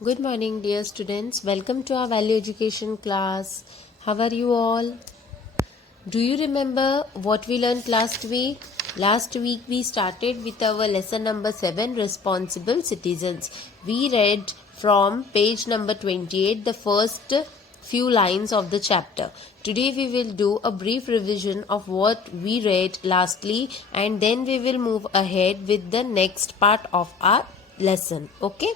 Good morning, dear students. Welcome to our value education class. How are you all? Do you remember what we learned last week? Last week we started with our lesson number 7, Responsible Citizens. We read from page number 28 the first few lines of the chapter. Today we will do a brief revision of what we read lastly, and then we will move ahead with the next part of our lesson. Okay,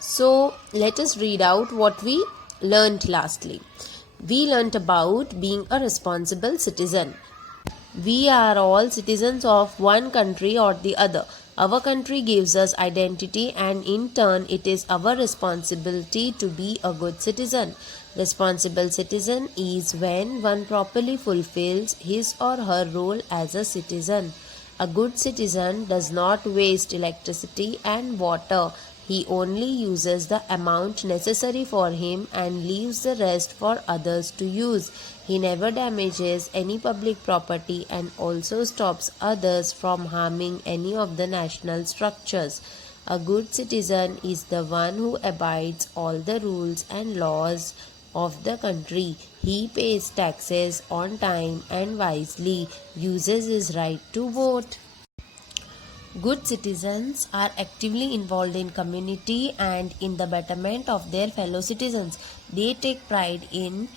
so let us read out what we learned lastly. We learnt about being a responsible citizen. We are all citizens of one country or the other. Our country gives us identity, and in turn it is our responsibility to be a good citizen. Responsible citizen is when one properly fulfills his or her role as a citizen. A good citizen does not waste electricity and water. He only uses the amount necessary for him and leaves the rest for others to use. He never damages any public property and also stops others from harming any of the national structures. A good citizen is the one who abides all the rules and laws of the country. He pays taxes on time and wisely uses his right to vote. Good citizens are actively involved in community and in the betterment of their fellow citizens. They take pride in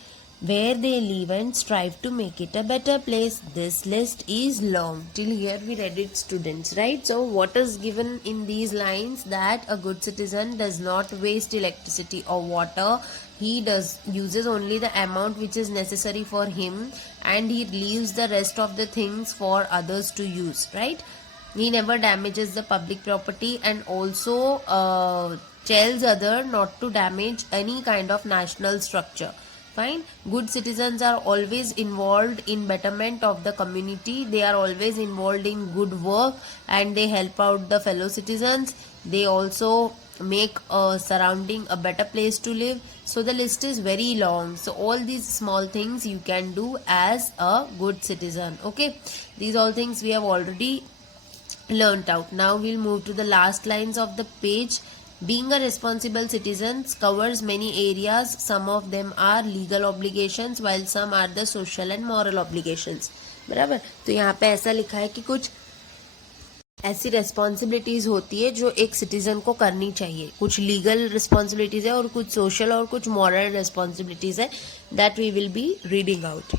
where they live and strive to make it a better place. This list is long. Till here we read it, students, right? So what is given in these lines? That a good citizen does not waste electricity or water. He uses only the amount which is necessary for him, and he leaves the rest of the things for others to use, right? He never damages the public property and also tells other not to damage any kind of national structure. Fine. Good citizens are always involved in betterment of the community. They are always involved in good work and they help out the fellow citizens. They also make a surrounding a better place to live. So the list is very long. So all these small things you can do as a good citizen. Okay. These all things we have already learnt out. Now we'll move to the last lines of the page. Being a responsible citizen covers many areas. Some of them are legal obligations while some are the social and moral obligations. बराबर. तो यहाँ पे ऐसा लिखा है कि कुछ ऐसी रिस्पॉन्सिबिलिटीज होती है जो एक सिटीजन को करनी चाहिए. कुछ लीगल रिस्पॉन्सिबिलिटीज है और कुछ सोशल और कुछ मॉरल रिस्पॉन्सिबिलिटीज है. That we will be reading out.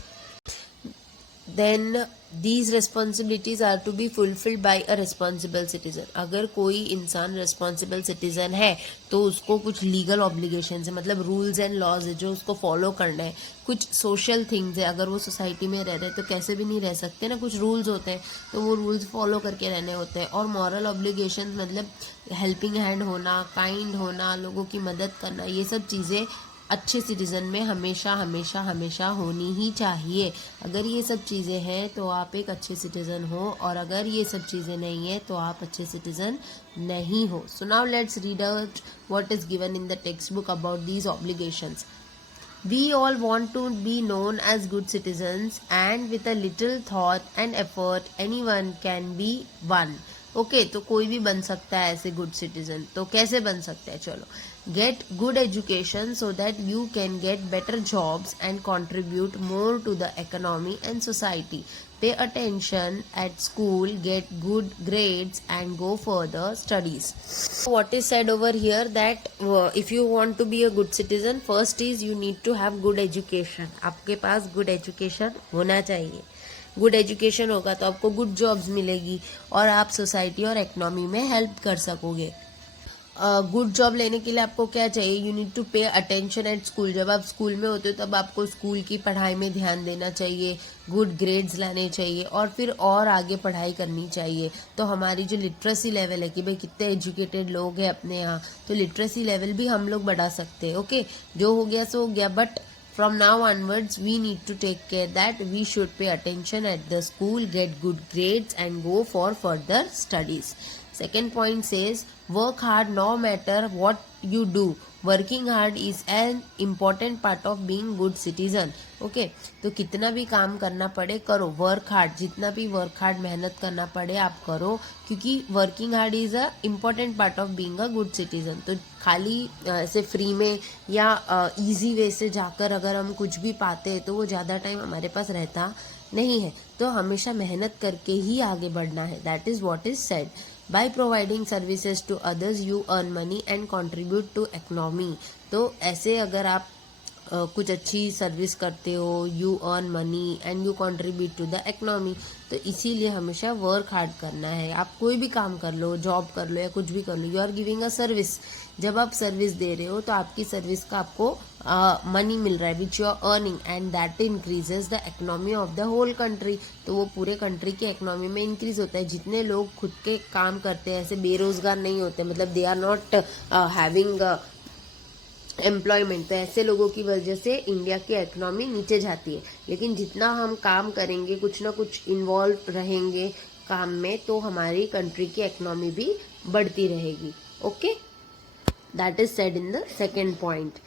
Then these responsibilities are to be fulfilled by a responsible citizen. अगर कोई इंसान responsible citizen है तो उसको कुछ legal obligations है, मतलब rules and laws है जो उसको follow करना है. कुछ social things है, अगर वो society में रह रहे हैं तो कैसे भी नहीं रह सकते ना, कुछ rules होते हैं तो वो rules follow करके रहने होते हैं. और moral obligations मतलब helping hand होना, kind होना, लोगों की मदद करना, ये सब चीज़ें अच्छे सिटीज़न में हमेशा हमेशा हमेशा होनी ही चाहिए. अगर ये सब चीज़ें हैं तो आप एक अच्छे सिटीज़न हो, और अगर ये सब चीज़ें नहीं हैं तो आप अच्छे सिटीज़न नहीं हो. So now let's read out what is given in the text book about these obligations. We all want to be known as good citizens, and with a little thought and effort anyone can be one. Okay तो कोई भी बन सकता है ऐसे good citizen. तो कैसे बन सकता है? चलो. Get good education so that you can get better jobs and contribute more to the economy and society. Pay attention at school, get good grades and go further studies. What is said over here that if you want to be a good citizen, first is you need to have good education. आपके पास good education होना चाहिए. Good education होगा तो आपको good jobs मिलेगी और आप society और इकोनॉमी में हेल्प कर सकोगे. गुड जॉब लेने के लिए आपको क्या चाहिए? You need to pay attention at school. जब आप स्कूल में होते हो तब आपको स्कूल की पढ़ाई में ध्यान देना चाहिए, गुड ग्रेड्स लाने चाहिए और फिर और आगे पढ़ाई करनी चाहिए. तो हमारी जो लिटरेसी लेवल है कि भाई कितने एजुकेटेड लोग हैं अपने यहाँ, तो लिटरेसी लेवल भी हम लोग बढ़ा सकते हैं. ओके, जो हो गया सो हो गया. But from now onwards we need to take care that we should pay attention at the school, get good grades and go for further studies. Second point says work hard no matter what you do. Working hard is an important part of being good citizen. Okay, तो कितना भी काम करना पड़े करो, work hard, जितना भी work hard मेहनत करना पड़े आप करो, क्योंकि working hard is a important part of being a good citizen. तो खाली ऐसे फ्री में या इजी वे से जाकर अगर हम कुछ भी पाते हैं तो वो ज़्यादा टाइम हमारे पास रहता नहीं है। तो हमेशा मेहनत करके ही आगे बढ़ना है। That is what is said. By providing services to others you earn money and contribute to economy. तो ऐसे अगर आप कुछ अच्छी सर्विस करते हो, you earn money and you contribute to the economy. तो इसीलिए हमेशा वर्क हार्ड करना है। आप कोई भी काम कर लो, जॉब कर लो या कुछ भी कर लो, you are giving a service. जब आप सर्विस दे रहे हो तो आपकी सर्विस का आपको मनी मिल रहा है which you are earning, and that increases the economy of the whole country. तो वो पूरे कंट्री की इकोनॉमी में इंक्रीज होता है। जितने लोग खुद के काम करते हैं, ऐसे बेरोजगार नहीं होते, मतलब they are not having employment, तो ऐसे लोगों की वजह से इंडिया की इकोनॉमी नीचे जाती है। लेकिन जितना हम काम करेंगे, कुछ ना कुछ इन्वॉल्व रहेंगे काम में, तो हमारी कंट्री की इकोनॉमी भी बढ़ती रहेगी। Okay, that is said in the second point.